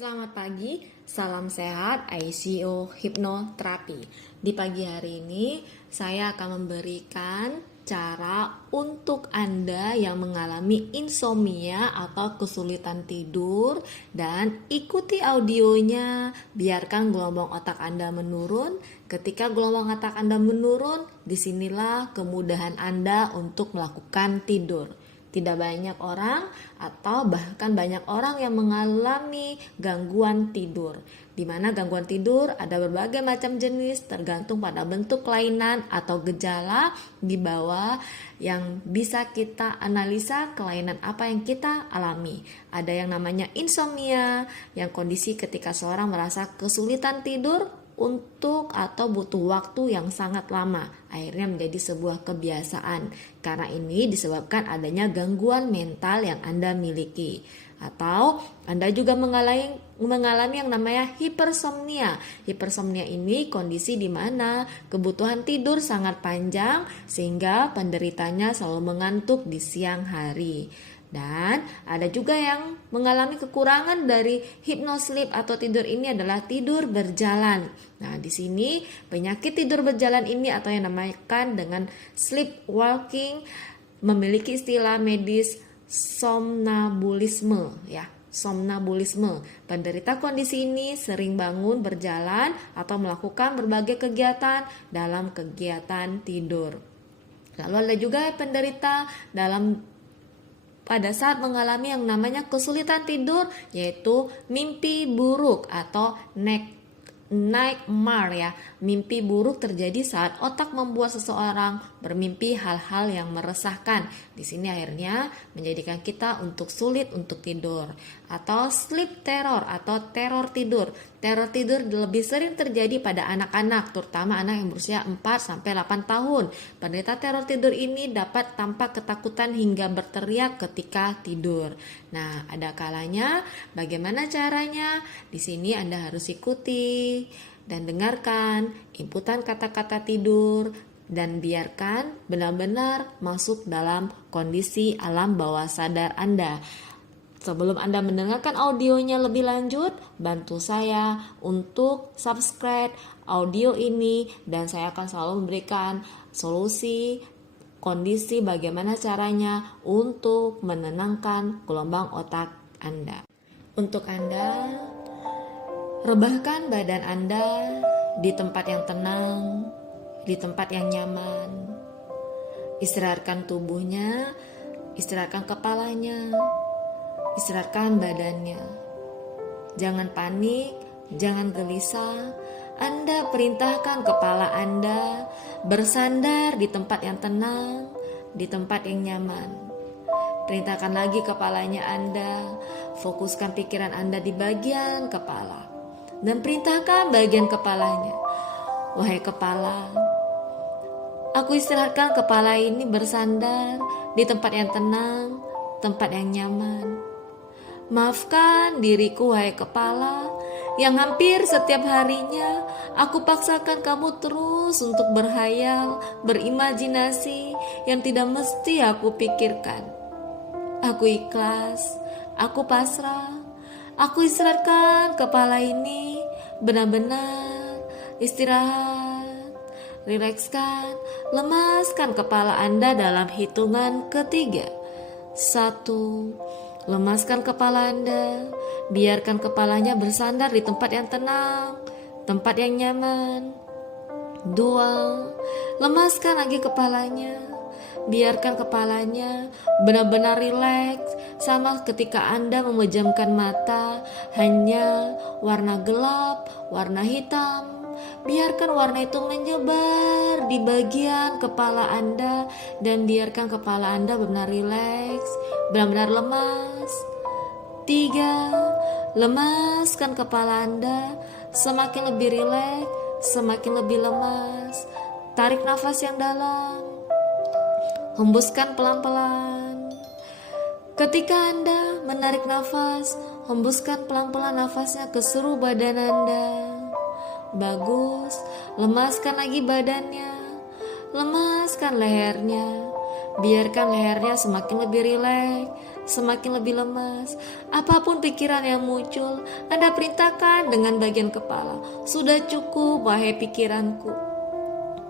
Selamat pagi, salam sehat, ICO Hipnoterapi. Di pagi hari ini, saya akan memberikan cara untuk Anda yang mengalami insomnia atau kesulitan tidur, dan ikuti audionya. Biarkan gelombang otak Anda menurun. Ketika gelombang otak Anda menurun, disinilah kemudahan Anda untuk melakukan tidur. Tidak banyak orang atau bahkan banyak orang yang mengalami gangguan tidur. Di mana gangguan tidur ada berbagai macam jenis tergantung pada bentuk kelainan atau gejala di bawah yang bisa kita analisa kelainan apa yang kita alami. Ada yang namanya insomnia, yang kondisi ketika seorang merasa kesulitan tidur untuk atau butuh waktu yang sangat lama, akhirnya menjadi sebuah kebiasaan. Karena ini disebabkan adanya gangguan mental yang Anda miliki. Atau Anda juga mengalami yang namanya hipersomnia. Hipersomnia ini kondisi di mana kebutuhan tidur sangat panjang sehingga penderitanya selalu mengantuk di siang hari. Dan ada juga yang mengalami kekurangan dari hypnosleep atau tidur ini adalah tidur berjalan. Nah, di sini penyakit tidur berjalan ini atau yang dinamakan dengan sleepwalking memiliki istilah medis somnambulisme ya. Somnambulisme. Penderita kondisi ini sering bangun berjalan atau melakukan berbagai kegiatan dalam kegiatan tidur. Lalu ada juga penderita pada saat mengalami yang namanya kesulitan tidur, yaitu mimpi buruk atau nightmare ya. Mimpi buruk terjadi saat otak membuat seseorang bermimpi hal-hal yang meresahkan. Di sini akhirnya menjadikan kita untuk sulit untuk tidur. Atau sleep terror atau teror tidur. Teror tidur lebih sering terjadi pada anak-anak, terutama anak yang berusia 4-8 tahun. Penderita teror tidur ini dapat tampak ketakutan hingga berteriak ketika tidur. Nah, ada kalanya bagaimana caranya? Di sini Anda harus ikuti dan dengarkan inputan kata-kata tidur dan biarkan benar-benar masuk dalam kondisi alam bawah sadar Anda. Sebelum Anda mendengarkan audionya lebih lanjut, bantu saya untuk subscribe audio ini dan saya akan selalu memberikan solusi kondisi bagaimana caranya untuk menenangkan gelombang otak Anda. Untuk Anda, rebahkan badan Anda di tempat yang tenang, di tempat yang nyaman. Istirahatkan tubuhnya, istirahatkan kepalanya, istirahatkan badannya. Jangan panik, jangan gelisah. Anda perintahkan kepala Anda bersandar di tempat yang tenang, di tempat yang nyaman. Perintahkan lagi kepalanya Anda, fokuskan pikiran Anda di bagian kepala. Dan perintahkan bagian kepalanya, wahai kepala, aku istirahatkan kepala ini bersandar di tempat yang tenang, tempat yang nyaman. Maafkan diriku, wahai kepala, yang hampir setiap harinya aku paksakan kamu terus untuk berhayal, berimajinasi yang tidak mesti aku pikirkan. Aku ikhlas, aku pasrah, aku istirahatkan kepala ini benar-benar istirahat. Rilekskan, lemaskan kepala Anda dalam hitungan ketiga. 1. Lemaskan kepala Anda, biarkan kepalanya bersandar di tempat yang tenang, tempat yang nyaman. 2. Lemaskan lagi kepalanya, biarkan kepalanya benar-benar rileks, sama ketika Anda memejamkan mata, hanya warna gelap, warna hitam. Biarkan warna itu menyebar di bagian kepala Anda dan biarkan kepala Anda benar rileks, benar-benar lemas. 3. Lemaskan kepala Anda, semakin lebih rileks, semakin lebih lemas. Tarik nafas yang dalam, hembuskan pelan-pelan. Ketika Anda menarik nafas, hembuskan pelan-pelan nafasnya ke seluruh badan Anda. Bagus, lemaskan lagi badannya, lemaskan lehernya, biarkan lehernya semakin lebih rileks, semakin lebih lemas. Apapun pikiran yang muncul, Anda perintahkan dengan bagian kepala. Sudah cukup, wahai pikiranku.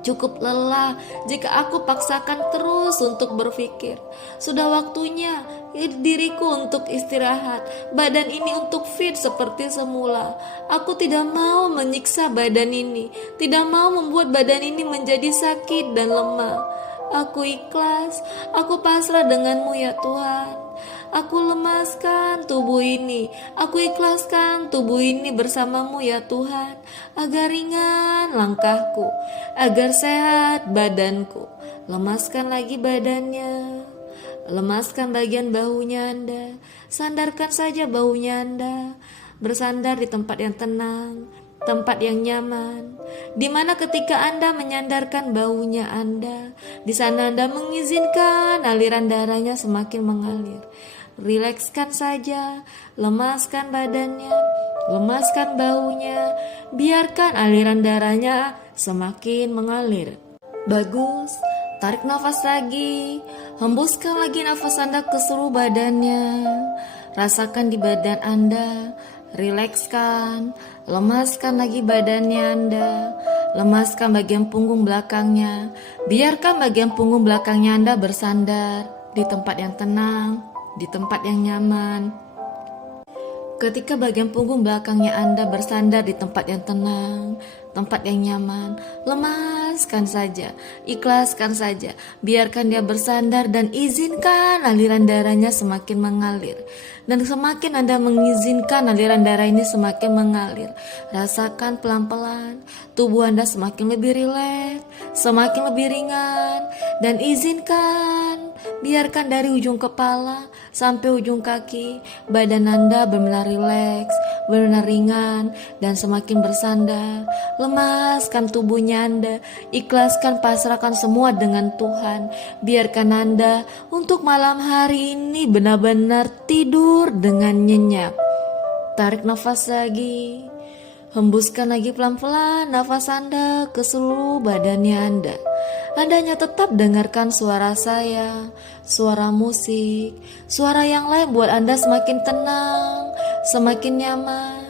Cukup lelah jika aku paksakan terus untuk berpikir. Sudah waktunya diriku untuk istirahat, badan ini untuk fit seperti semula. Aku tidak mau menyiksa badan ini, tidak mau membuat badan ini menjadi sakit dan lemah. Aku ikhlas, aku pasrah denganmu ya Tuhan. Aku lemaskan tubuh ini, aku ikhlaskan tubuh ini bersamamu ya Tuhan, agar ringan langkahku, agar sehat badanku. Lemaskan lagi badannya, lemaskan bagian bahunya Anda, sandarkan saja bahunya Anda, bersandar di tempat yang tenang, tempat yang nyaman, di mana ketika Anda menyandarkan bahunya Anda, di sana Anda mengizinkan aliran darahnya semakin mengalir. Rilekskan saja, lemaskan badannya, lemaskan bahunya, biarkan aliran darahnya semakin mengalir. Bagus, tarik nafas lagi, hembuskan lagi nafas Anda ke seluruh badannya. Rasakan di badan Anda, rilekskan, lemaskan lagi badannya Anda, lemaskan bagian punggung belakangnya, biarkan bagian punggung belakangnya Anda bersandar di tempat yang tenang, di tempat yang nyaman. Ketika bagian punggung belakangnya Anda bersandar di tempat yang tenang, tempat yang nyaman, lemaskan saja, ikhlaskan saja, biarkan dia bersandar dan izinkan aliran darahnya semakin mengalir. Dan semakin Anda mengizinkan aliran darah ini semakin mengalir, rasakan pelan-pelan tubuh Anda semakin lebih rileks, semakin lebih ringan, dan izinkan biarkan dari ujung kepala sampai ujung kaki badan Anda benar-benar rileks, benar-benar ringan, dan semakin bersandar. Lemaskan tubuhnya Anda, ikhlaskan, pasrahkan semua dengan Tuhan. Biarkan Anda untuk malam hari ini benar-benar tidur dengan nyenyak. Tarik nafas lagi, hembuskan lagi pelan-pelan nafas Anda ke seluruh badannya Anda. Anda hanya tetap dengarkan suara saya, suara musik, suara yang lain buat Anda semakin tenang, semakin nyaman.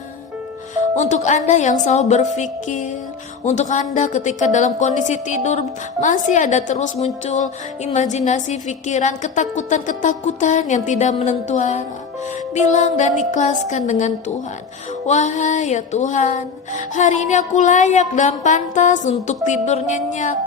Untuk Anda yang selalu berpikir, untuk Anda ketika dalam kondisi tidur masih ada terus muncul imajinasi pikiran, ketakutan-ketakutan yang tidak menentu arah. Bilang dan ikhlaskan dengan Tuhan. Wahai ya Tuhan, hari ini aku layak dan pantas untuk tidur nyenyak.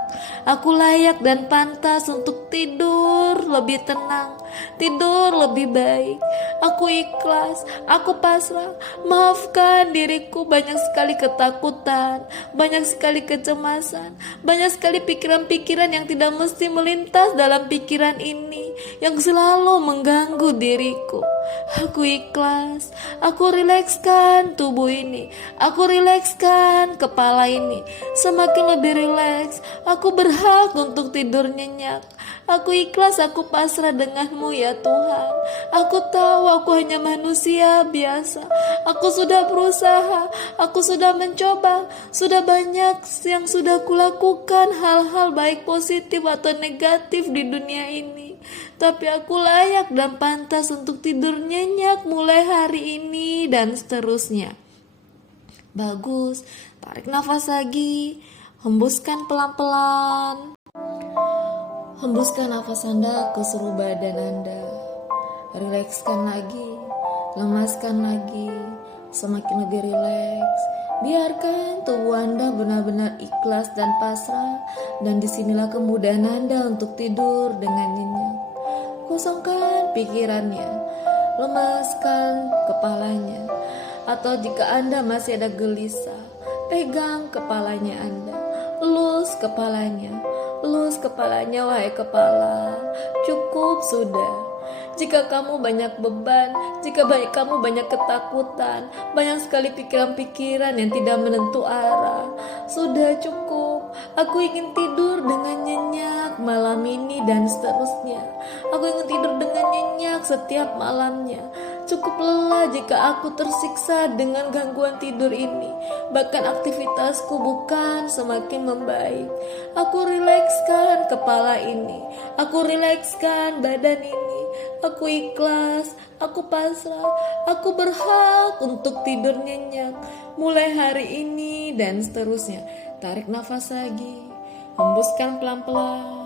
Aku layak dan pantas untuk tidur lebih tenang, tidur lebih baik. Aku ikhlas, aku pasrah. Maafkan diriku, banyak sekali ketakutan, banyak sekali kecemasan, banyak sekali pikiran-pikiran yang tidak mesti melintas dalam pikiran ini, yang selalu mengganggu diriku. Aku ikhlas, aku rilekskan tubuh ini, aku rilekskan kepala ini, semakin lebih rileks. Aku berhak untuk tidur nyenyak. Aku ikhlas, aku pasrah denganmu ya Tuhan. Aku tahu aku hanya manusia biasa. Aku sudah berusaha, aku sudah mencoba, sudah banyak yang sudah kulakukan, hal-hal baik positif atau negatif di dunia ini. Tapi aku layak dan pantas untuk tidur nyenyak mulai hari ini dan seterusnya. Bagus, tarik nafas lagi, hembuskan pelan-pelan. Hembuskan nafas Anda ke seluruh badan Anda. Rilekskan lagi, lemaskan lagi, semakin lebih rileks. Biarkan tubuh Anda benar-benar ikhlas dan pasrah, dan disinilah kemudahan Anda untuk tidur dengan nyenyak. Kosongkan pikirannya, lemaskan kepalanya. Atau jika Anda masih ada gelisah, pegang kepalanya Anda, elus kepalanya, elus kepalanya, wahai kepala. Cukup sudah. Jika kamu banyak beban, jika kamu banyak ketakutan, banyak sekali pikiran-pikiran yang tidak menentu arah, sudah cukup. Aku ingin tidur dengan nyenyak malam ini dan seterusnya. Aku ingin tidur dengan nyenyak setiap malamnya. Cukup lelah jika aku tersiksa dengan gangguan tidur ini. Bahkan aktivitasku bukan semakin membaik. Aku rilekskan kepala ini, aku rilekskan badan ini. Aku ikhlas, aku pasrah, aku berhak untuk tidur nyenyak. Mulai hari ini dan seterusnya. Tarik nafas lagi, hembuskan pelan-pelan.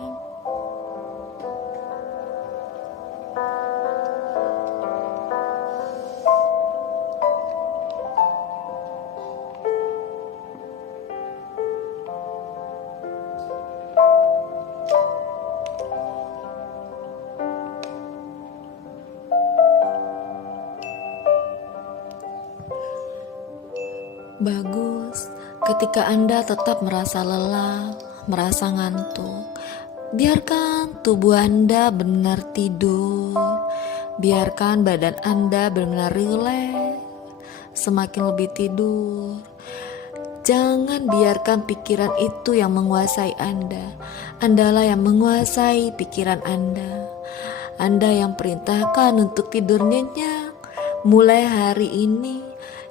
Bagus, ketika Anda tetap merasa lelah, merasa ngantuk, biarkan tubuh Anda benar tidur. Biarkan badan Anda benar rileks, semakin lebih tidur. Jangan biarkan pikiran itu yang menguasai Anda. Andalah yang menguasai pikiran Anda. Anda yang perintahkan untuk tidur nyenyak. Mulai hari ini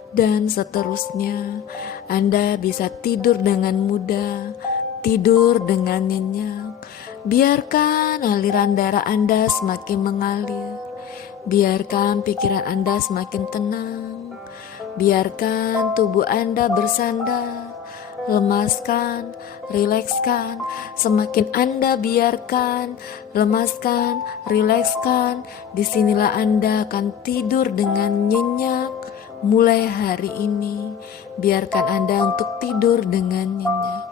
dan seterusnya, Anda bisa tidur dengan mudah, tidur dengan nyenyak. Biarkan aliran darah Anda semakin mengalir. Biarkan pikiran Anda semakin tenang. Biarkan tubuh Anda bersandar. Lemaskan, rilekskan. Semakin Anda biarkan, lemaskan, rilekskan, disinilah Anda akan tidur dengan nyenyak. Mulai hari ini, biarkan Anda untuk tidur dengan nyenyak.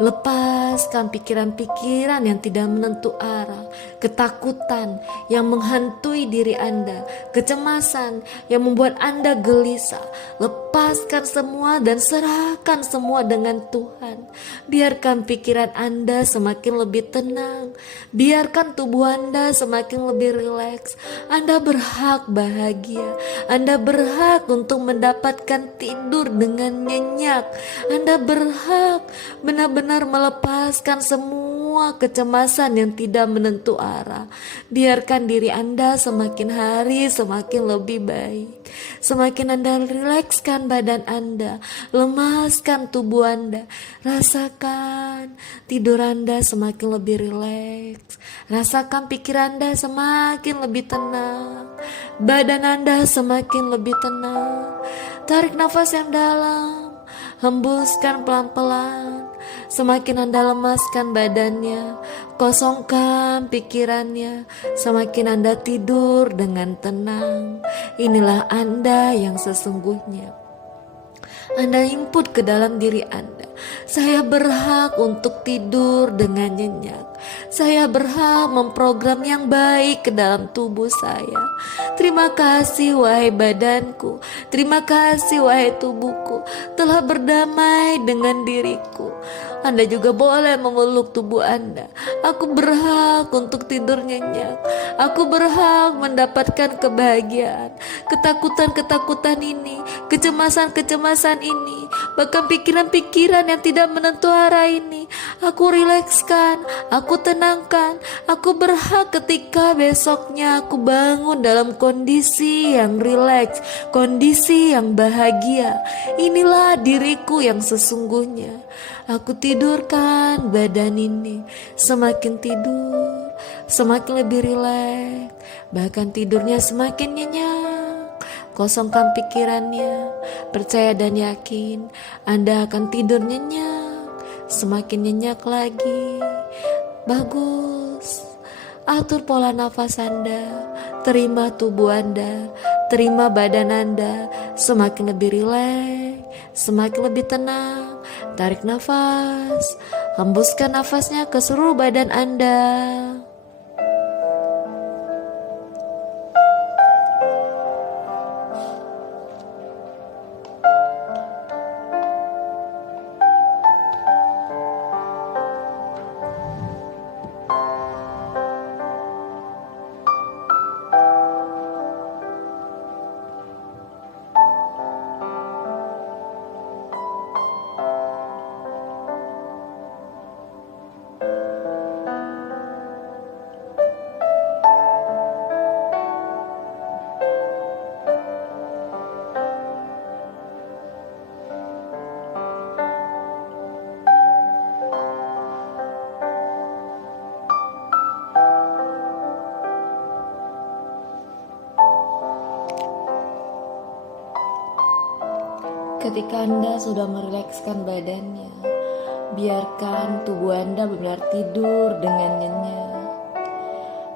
Lepaskan pikiran-pikiran yang tidak menentu arah, ketakutan yang menghantui diri Anda, kecemasan yang membuat Anda gelisah. Lepaskan semua dan serahkan semua dengan Tuhan. Biarkan pikiran Anda semakin lebih tenang. Biarkan tubuh Anda semakin lebih rileks. Anda berhak bahagia. Anda berhak untuk mendapatkan tidur dengan nyenyak. Anda berhak benar-benar melepaskan semua kecemasan yang tidak menentu arah. Biarkan diri Anda semakin hari semakin lebih baik. Semakin Anda rilekskan badan Anda, lemaskan tubuh Anda, rasakan tidur Anda semakin lebih rileks. Rasakan pikiran Anda semakin lebih tenang, badan Anda semakin lebih tenang. Tarik nafas yang dalam, hembuskan pelan-pelan. Semakin Anda lemaskan badannya, kosongkan pikirannya, semakin Anda tidur dengan tenang. Inilah Anda yang sesungguhnya. Anda input ke dalam diri Anda, saya berhak untuk tidur dengan nyenyak. Saya berhak memprogram yang baik ke dalam tubuh saya. Terima kasih wahai badanku, terima kasih wahai tubuhku, telah berdamai dengan diriku. Anda juga boleh memeluk tubuh Anda. Aku berhak untuk tidur nyenyak. Aku berhak mendapatkan kebahagiaan. Ketakutan-ketakutan ini, kecemasan-kecemasan ini, bahkan pikiran-pikiran yang tidak menentu arah ini, aku rilekskan, aku tenangkan. Aku berhak ketika besoknya aku bangun dalam kondisi yang rileks, kondisi yang bahagia. Inilah diriku yang sesungguhnya. Aku tidurkan badan ini, semakin tidur, semakin lebih rileks, bahkan tidurnya semakin nyenyak. Kosongkan pikirannya, percaya dan yakin Anda akan tidur nyenyak, semakin nyenyak lagi. Bagus. Atur pola nafas Anda, terima tubuh Anda, terima badan Anda, semakin lebih rileks, semakin lebih tenang. Tarik nafas, hembuskan nafasnya ke seluruh badan Anda. Ketika Anda sudah merilekskan badannya, biarkan tubuh Anda benar tidur dengan nyenyak.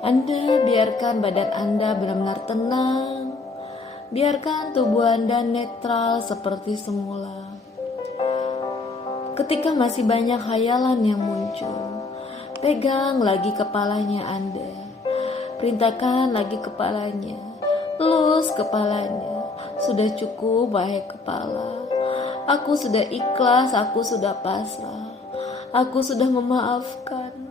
Anda biarkan badan Anda benar-benar tenang. Biarkan tubuh Anda netral seperti semula. Ketika masih banyak khayalan yang muncul, pegang lagi kepalanya Anda. Perintahkan lagi kepalanya. Elus kepalanya. Sudah cukup, wahai kepala. Aku sudah ikhlas, aku sudah pasrah. Aku sudah memaafkan.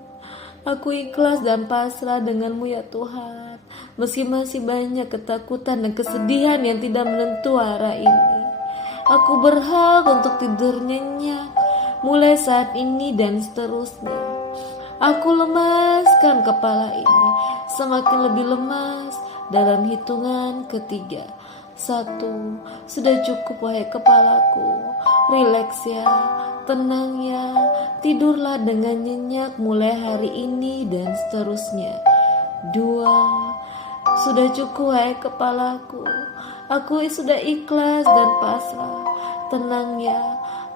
Aku ikhlas dan pasrah denganmu ya Tuhan. Meski masih banyak ketakutan dan kesedihan yang tidak menentu arah ini, aku berhak untuk tidur nyenyak mulai saat ini dan seterusnya. Aku lemaskan kepala ini semakin lebih lemas dalam hitungan ketiga. 1. Sudah cukup wahai kepalaku. Rileks ya, tenang ya. Tidurlah dengan nyenyak mulai hari ini dan seterusnya. 2. Sudah cukup wahai kepalaku. Aku sudah ikhlas dan pasrah. Tenang ya.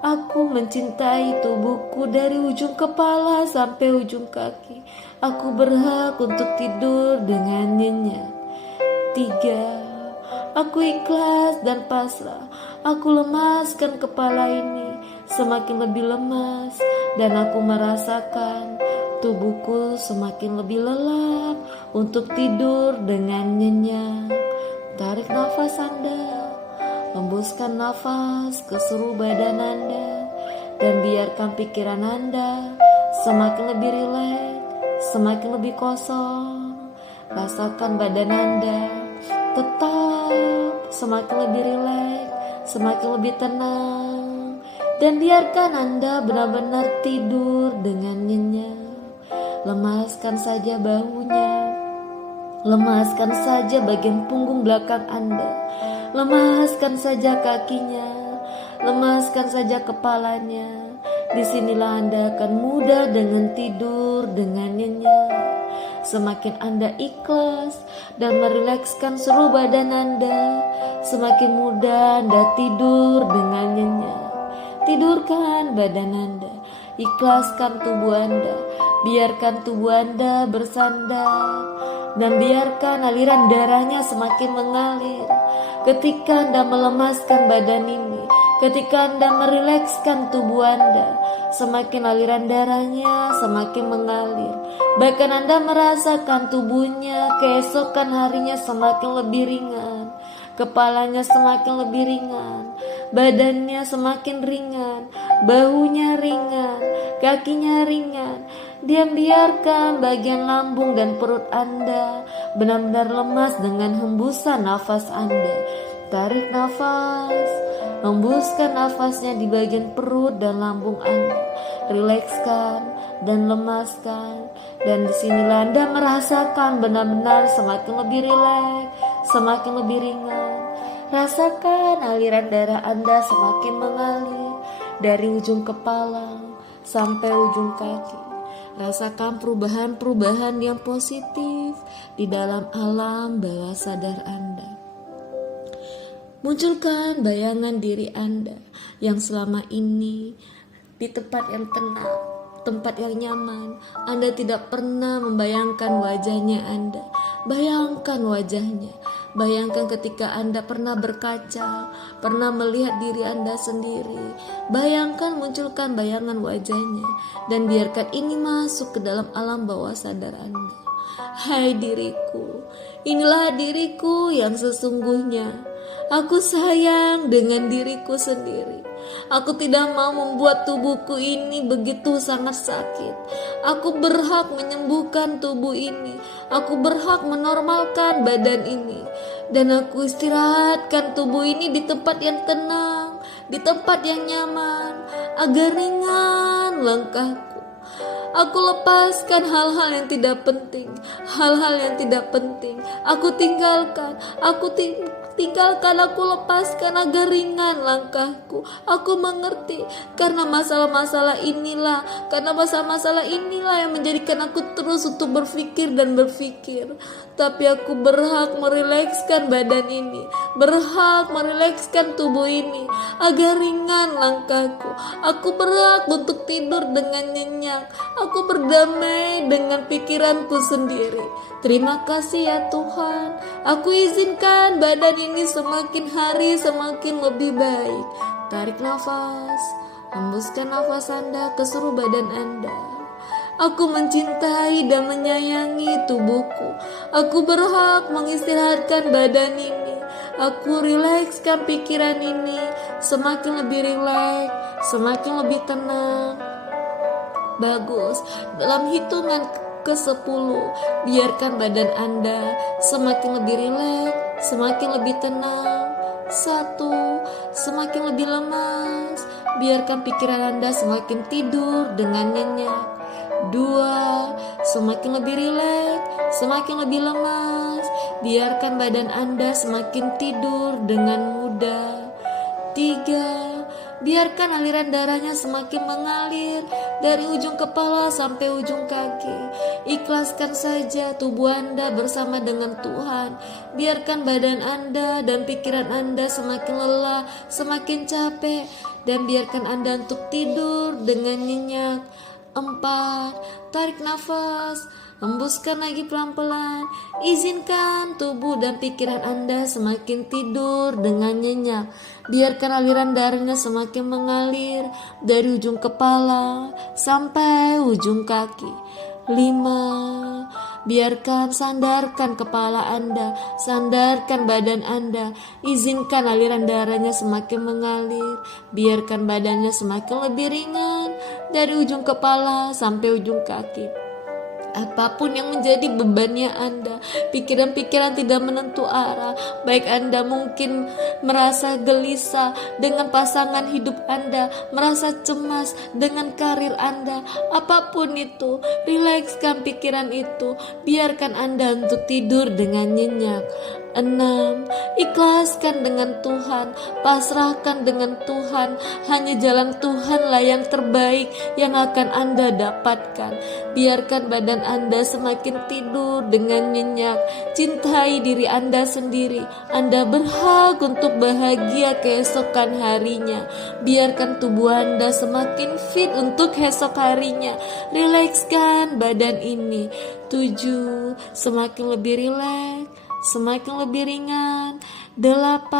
Aku mencintai tubuhku dari ujung kepala sampai ujung kaki. Aku berhak untuk tidur dengan nyenyak. 3. Aku ikhlas dan pasrah. Aku lemaskan kepala ini semakin lebih lemas, dan aku merasakan tubuhku semakin lebih lelap untuk tidur dengan nyenyak. Tarik nafas Anda, hembuskan nafas ke seluruh badan Anda, dan biarkan pikiran Anda semakin lebih rileks, semakin lebih kosong. Rasakan badan Anda tetap semakin lebih rileks, semakin lebih tenang, dan biarkan Anda benar-benar tidur dengan nyenyak. Lemaskan saja bahunya, lemaskan saja bagian punggung belakang Anda, lemaskan saja kakinya, lemaskan saja kepalanya. Disinilah Anda akan mudah dengan tidur dengan nyenyak. Semakin Anda ikhlas dan merilekskan seluruh badan Anda, semakin mudah Anda tidur dengan nyenyak. Tidurkan badan Anda, ikhlaskan tubuh Anda, biarkan tubuh Anda bersandar, dan biarkan aliran darahnya semakin mengalir. Ketika Anda melemaskan badan ini, ketika Anda merilekskan tubuh Anda, semakin aliran darahnya semakin mengalir. Bahkan Anda merasakan tubuhnya keesokan harinya semakin lebih ringan. Kepalanya semakin lebih ringan, badannya semakin ringan, bahunya ringan, kakinya ringan. Diam, biarkan bagian lambung dan perut Anda benar-benar lemas dengan hembusan nafas Anda. Tarik nafas, hembuskan nafasnya di bagian perut dan lambung Anda. Rilekskan dan lemaskan. Dan disinilah Anda merasakan benar-benar semakin lebih rileks, semakin lebih ringan. Rasakan aliran darah Anda semakin mengalir dari ujung kepala sampai ujung kaki. Rasakan perubahan-perubahan yang positif di dalam alam bawah sadar Anda. Munculkan bayangan diri Anda yang selama ini di tempat yang tenang, tempat yang nyaman. Anda tidak pernah membayangkan wajahnya Anda. Bayangkan wajahnya. Bayangkan ketika Anda pernah berkaca, pernah melihat diri Anda sendiri. Bayangkan, munculkan bayangan wajahnya, dan biarkan ini masuk ke dalam alam bawah sadar Anda. Hai diriku, inilah diriku yang sesungguhnya. Aku sayang dengan diriku sendiri. Aku tidak mau membuat tubuhku ini begitu sangat sakit. Aku berhak menyembuhkan tubuh ini. Aku berhak menormalkan badan ini. Dan aku istirahatkan tubuh ini di tempat yang tenang, di tempat yang nyaman, agar ringan langkahku. Aku lepaskan hal-hal yang tidak penting, hal-hal yang tidak penting. Aku tinggalkan, Tinggalkan aku, lepaskan agar ringan langkahku. Aku mengerti karena masalah-masalah inilah yang menjadikan aku terus untuk berpikir dan berpikir. Tapi aku berhak merilekskan badan ini, berhak merilekskan tubuh ini agar ringan langkahku. Aku berhak untuk tidur dengan nyenyak. Aku berdamai dengan pikiranku sendiri. Terima kasih ya Tuhan. Aku izinkan badan ini semakin hari semakin lebih baik. Tarik nafas, hembuskan nafas Anda ke seluruh badan Anda. Aku mencintai dan menyayangi tubuhku. Aku berhak mengistirahatkan badan ini. Aku rilekskan pikiran ini. Semakin lebih rileks, semakin lebih tenang. Bagus. Dalam hitungan ke-10, biarkan badan Anda semakin lebih rileks, semakin lebih tenang. 1, semakin lebih lemas. Biarkan pikiran Anda semakin tidur dengan nyenyak. 2, semakin lebih rileks, semakin lebih lemas. Biarkan badan Anda semakin tidur dengan mudah. 3, biarkan aliran darahnya semakin mengalir dari ujung kepala sampai ujung kaki. Ikhlaskan saja tubuh Anda bersama dengan Tuhan. Biarkan badan Anda dan pikiran Anda semakin lelah, semakin capek, dan biarkan Anda untuk tidur dengan nyenyak. 4, tarik nafas, hembuskan lagi pelan-pelan. Izinkan tubuh dan pikiran Anda semakin tidur dengan nyenyak. Biarkan aliran darahnya semakin mengalir dari ujung kepala sampai ujung kaki. 5, biarkan sandarkan kepala Anda, sandarkan badan Anda. Izinkan aliran darahnya semakin mengalir. Biarkan badannya semakin lebih ringan dari ujung kepala sampai ujung kaki. Apapun yang menjadi bebannya Anda, pikiran-pikiran tidak menentu arah, baik Anda mungkin merasa gelisah dengan pasangan hidup Anda, merasa cemas dengan karir Anda, apapun itu, rilekskan pikiran itu, biarkan Anda untuk tidur dengan nyenyak. 6, ikhlaskan dengan Tuhan, pasrahkan dengan Tuhan. Hanya jalan Tuhanlah yang terbaik yang akan Anda dapatkan. Biarkan badan Anda semakin tidur dengan nyenyak. Cintai diri Anda sendiri. Anda berhak untuk bahagia keesokan harinya. Biarkan tubuh Anda semakin fit untuk esok harinya. Rilekskan badan ini. 7, semakin lebih rileks, semakin lebih ringan. 8,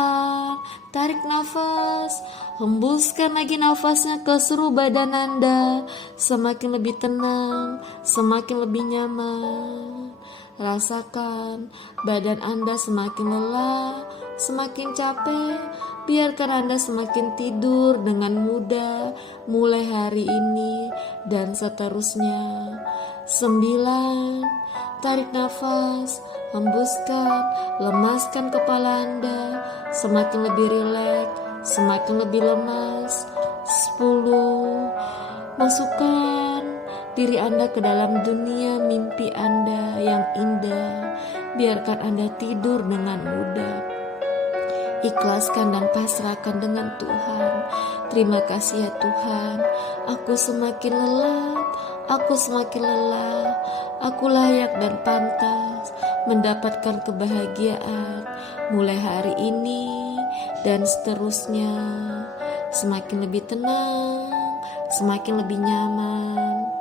tarik nafas, hembuskan lagi nafasnya ke seluruh badan Anda. Semakin lebih tenang, semakin lebih nyaman. Rasakan badan Anda semakin lelah, semakin capek. Biarkan Anda semakin tidur dengan mudah mulai hari ini dan seterusnya. 9, tarik nafas, hembuskan, lemaskan kepala Anda. Semakin lebih rileks, semakin lebih lemas. 10, masukkan diri Anda ke dalam dunia mimpi Anda yang indah. Biarkan Anda tidur dengan mudah. Ikhlaskan dan pasrahkan dengan Tuhan. Terima kasih ya Tuhan. Aku semakin lelah, aku semakin lelah. Aku layak dan pantas mendapatkan kebahagiaan mulai hari ini dan seterusnya. Semakin lebih tenang, semakin lebih nyaman.